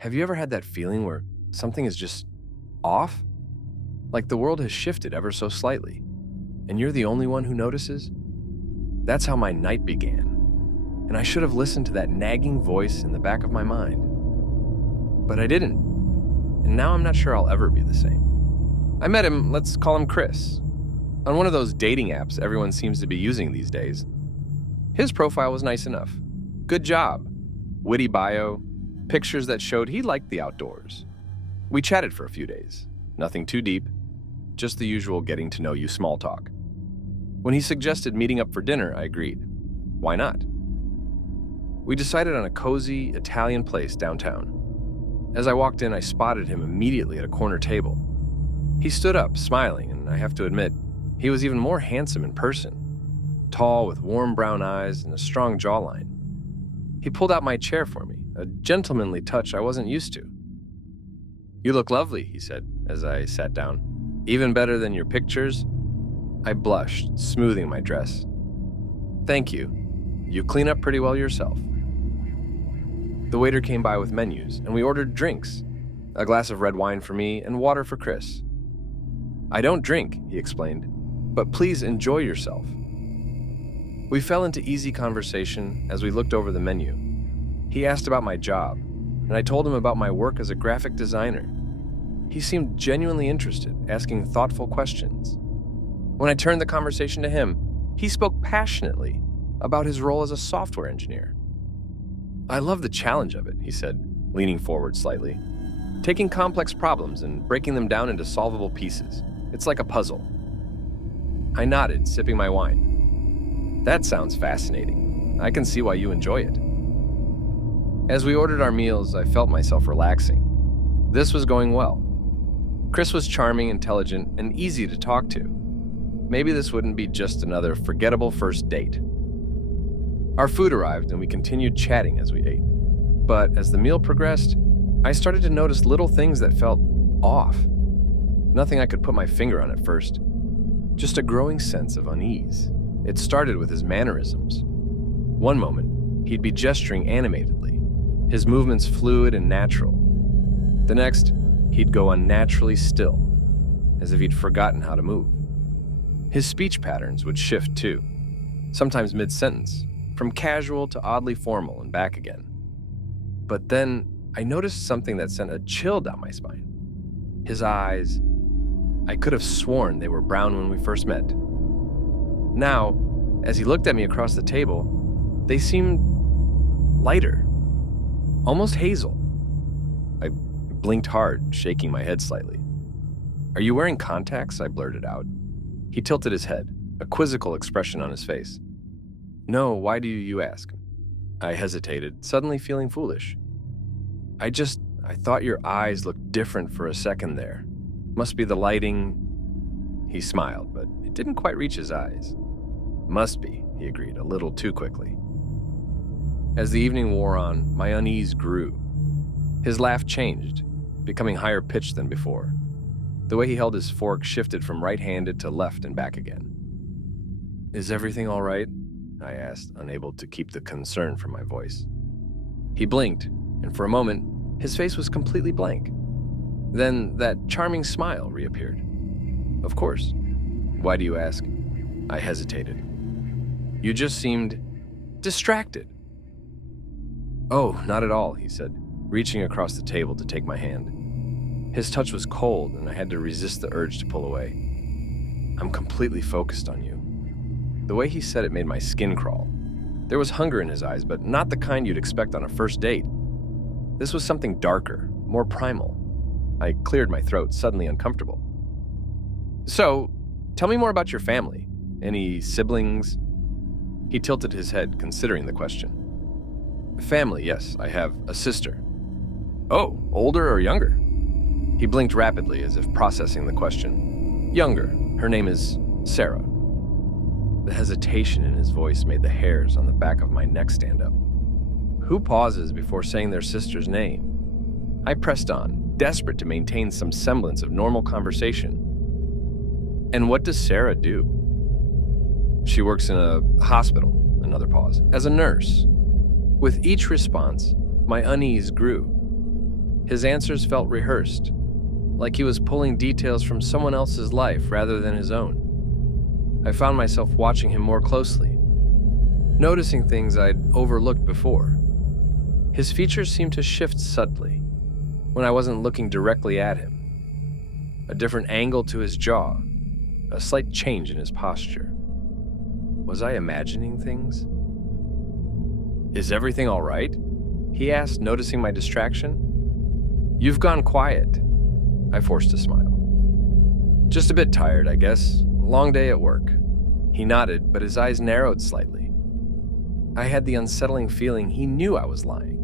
Have you ever had that feeling where something is just off? Like the world has shifted ever so slightly, and you're the only one who notices? That's how my night began, and I should have listened to that nagging voice in the back of my mind. But I didn't, and now I'm not sure I'll ever be the same. I met him, let's call him Chris, on one of those dating apps everyone seems to be using these days. His profile was nice enough. Good job. Witty bio, pictures that showed he liked the outdoors. We chatted for a few days. Nothing too deep, just the usual getting to know you small talk. When he suggested meeting up for dinner, I agreed. Why not? We decided on a cozy Italian place downtown. As I walked in, I spotted him immediately at a corner table. He stood up, smiling, and I have to admit, he was even more handsome in person. Tall, with warm brown eyes and a strong jawline. He pulled out my chair for me, a gentlemanly touch I wasn't used to. "You look lovely," he said, as I sat down. "Even better than your pictures." I blushed, smoothing my dress. "Thank you. You clean up pretty well yourself." The waiter came by with menus, and we ordered drinks. A glass of red wine for me and water for Chris. "I don't drink," he explained, "but please enjoy yourself." We fell into easy conversation as we looked over the menu. He asked about my job, and I told him about my work as a graphic designer. He seemed genuinely interested, asking thoughtful questions. When I turned the conversation to him, he spoke passionately about his role as a software engineer. "I love the challenge of it," he said, leaning forward slightly. "Taking complex problems and breaking them down into solvable pieces. It's like a puzzle." I nodded, sipping my wine. "That sounds fascinating. I can see why you enjoy it." As we ordered our meals, I felt myself relaxing. This was going well. Chris was charming, intelligent, and easy to talk to. Maybe this wouldn't be just another forgettable first date. Our food arrived and we continued chatting as we ate. But as the meal progressed, I started to notice little things that felt off. Nothing I could put my finger on at first. Just a growing sense of unease. It started with his mannerisms. One moment, he'd be gesturing animatedly, his movements fluid and natural. The next, he'd go unnaturally still, as if he'd forgotten how to move. His speech patterns would shift too, sometimes mid-sentence, from casual to oddly formal and back again. But then I noticed something that sent a chill down my spine. His eyes. I could have sworn they were brown when we first met. Now, as he looked at me across the table, they seemed lighter, almost hazel. I blinked hard, shaking my head slightly. "Are you wearing contacts?" I blurted out. He tilted his head, a quizzical expression on his face. "No, why do you ask?" I hesitated, suddenly feeling foolish. I thought your eyes looked different for a second there. Must be the lighting." He smiled, but it didn't quite reach his eyes. "Must be," he agreed, a little too quickly. As the evening wore on, my unease grew. His laugh changed, becoming higher pitched than before. The way he held his fork shifted from right-handed to left and back again. "Is everything all right?" I asked, unable to keep the concern from my voice. He blinked, and for a moment, his face was completely blank. Then that charming smile reappeared. "Of course. Why do you ask?" I hesitated. "You just seemed distracted." "Oh, not at all," he said, reaching across the table to take my hand. His touch was cold, and I had to resist the urge to pull away. "I'm completely focused on you." The way he said it made my skin crawl. There was hunger in his eyes, but not the kind you'd expect on a first date. This was something darker, more primal. I cleared my throat, suddenly uncomfortable. "So, tell me more about your family. Any siblings?" He tilted his head, considering the question. "Family, yes. I have a sister." "Oh, older or younger?" He blinked rapidly, as if processing the question. "Younger. Her name is Sarah." The hesitation in his voice made the hairs on the back of my neck stand up. Who pauses before saying their sister's name? I pressed on, desperate to maintain some semblance of normal conversation. "And what does Sarah do?" "She works in a hospital," another pause, "as a nurse." With each response, my unease grew. His answers felt rehearsed, like he was pulling details from someone else's life rather than his own. I found myself watching him more closely, noticing things I'd overlooked before. His features seemed to shift subtly when I wasn't looking directly at him. A different angle to his jaw, a slight change in his posture. Was I imagining things? "Is everything all right?" he asked, noticing my distraction. "You've gone quiet." I forced a smile. "Just a bit tired, I guess. Long day at work." He nodded, but his eyes narrowed slightly. I had the unsettling feeling he knew I was lying.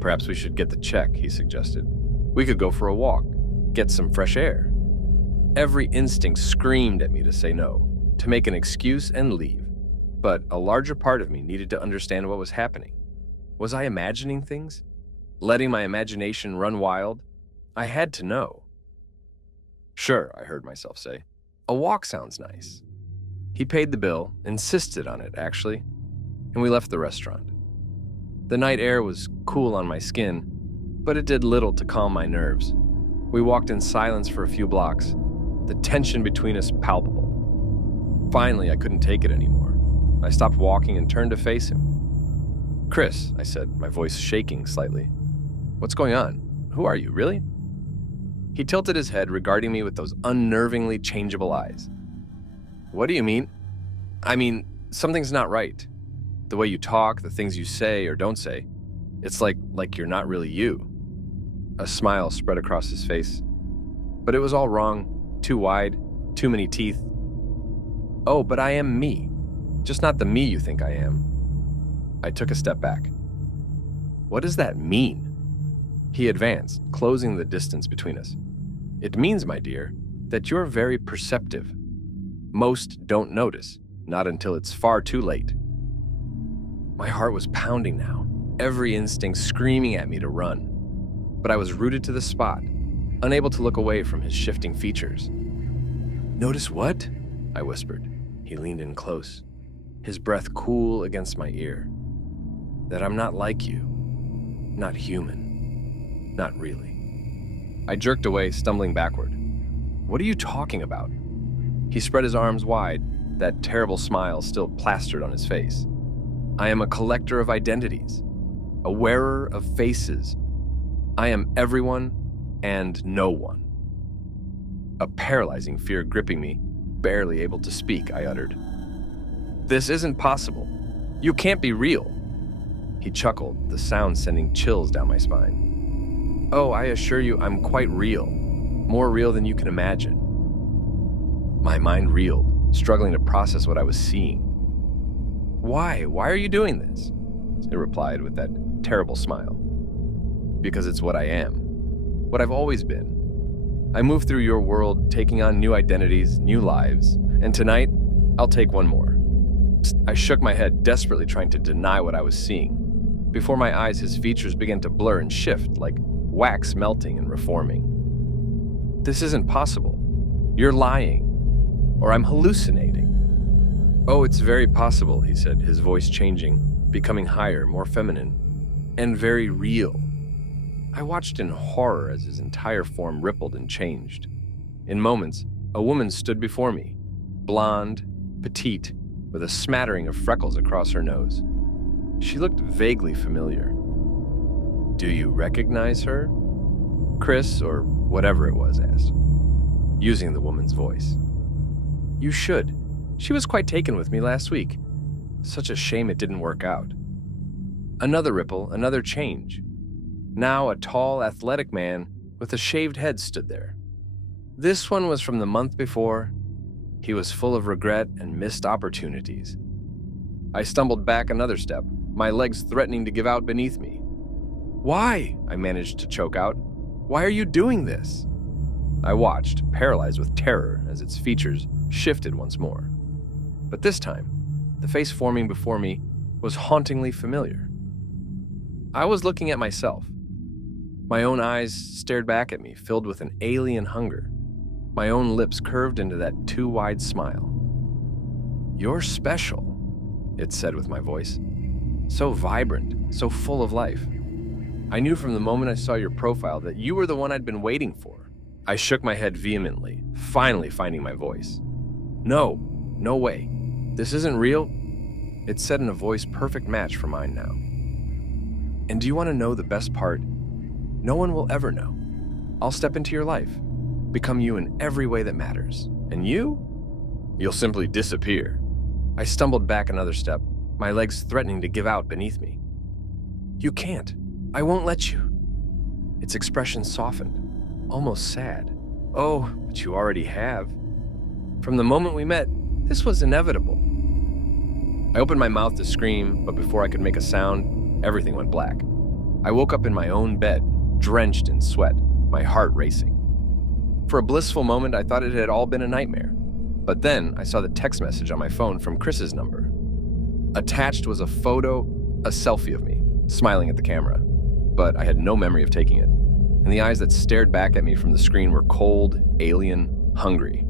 "Perhaps we should get the check," he suggested. "We could go for a walk, get some fresh air." Every instinct screamed at me to say no, to make an excuse and leave. But a larger part of me needed to understand what was happening. Was I imagining things? Letting my imagination run wild? I had to know. "Sure," I heard myself say. "A walk sounds nice." He paid the bill, insisted on it, actually, and we left the restaurant. The night air was cool on my skin, but it did little to calm my nerves. We walked in silence for a few blocks, the tension between us palpable. Finally, I couldn't take it anymore. I stopped walking and turned to face him. "Chris," I said, my voice shaking slightly. "What's going on? Who are you, really?" He tilted his head, regarding me with those unnervingly changeable eyes. "What do you mean?" "I mean, something's not right. The way you talk, the things you say or don't say. It's like you're not really you." A smile spread across his face. But it was all wrong, too wide, too many teeth. "Oh, but I am me. Just not the me you think I am." I took a step back. "What does that mean?" He advanced, closing the distance between us. "It means, my dear, that you're very perceptive. Most don't notice, not until it's far too late." My heart was pounding now, every instinct screaming at me to run. But I was rooted to the spot, unable to look away from his shifting features. "Notice what?" I whispered. He leaned in close, his breath cool against my ear. "That I'm not like you. Not human. Not really." I jerked away, stumbling backward. "What are you talking about?" He spread his arms wide, that terrible smile still plastered on his face. "I am a collector of identities, a wearer of faces. I am everyone and no one." A paralyzing fear gripping me, barely able to speak, I uttered, "This isn't possible. You can't be real." He chuckled, the sound sending chills down my spine. "Oh, I assure you I'm quite real. More real than you can imagine." My mind reeled, struggling to process what I was seeing. Why are you doing this?" It replied with that terrible smile. "Because it's what I am. What I've always been. I move through your world, taking on new identities, new lives, and tonight, I'll take one more." I shook my head, desperately trying to deny what I was seeing. Before my eyes, his features began to blur and shift, like wax melting and reforming. "This isn't possible. You're lying. Or I'm hallucinating." "Oh, it's very possible," he said, his voice changing, becoming higher, more feminine, "and very real." I watched in horror as his entire form rippled and changed. In moments, a woman stood before me, blonde, petite, with a smattering of freckles across her nose. She looked vaguely familiar. "Do you recognize her?" Chris, or whatever it was, asked, using the woman's voice. "You should. She was quite taken with me last week. Such a shame it didn't work out." Another ripple, another change. Now a tall, athletic man with a shaved head stood there. This one was from the month before. He was full of regret and missed opportunities. I stumbled back another step, my legs threatening to give out beneath me. "Why?" I managed to choke out. "Why are you doing this?" I watched, paralyzed with terror, as its features shifted once more. But this time, the face forming before me was hauntingly familiar. I was looking at myself. My own eyes stared back at me, filled with an alien hunger. My own lips curved into that too wide smile. "You're special," it said with my voice. So vibrant, so full of life. I knew from the moment I saw your profile that you were the one I'd been waiting for. I shook my head vehemently, finally finding my voice. No, no way. This isn't real. It said in a voice perfect match for mine now. And do you want to know the best part? No one will ever know. I'll step into your life, become you in every way that matters. And you? You'll simply disappear. I stumbled back another step, my legs threatening to give out beneath me. You can't. I won't let you. Its expression softened, almost sad. Oh, but you already have. From the moment we met, this was inevitable. I opened my mouth to scream, but before I could make a sound, everything went black. I woke up in my own bed, drenched in sweat, my heart racing. For a blissful moment, I thought it had all been a nightmare. But then I saw the text message on my phone from Chris's number. Attached was a photo, a selfie of me, smiling at the camera. But I had no memory of taking it. And the eyes that stared back at me from the screen were cold, alien, hungry.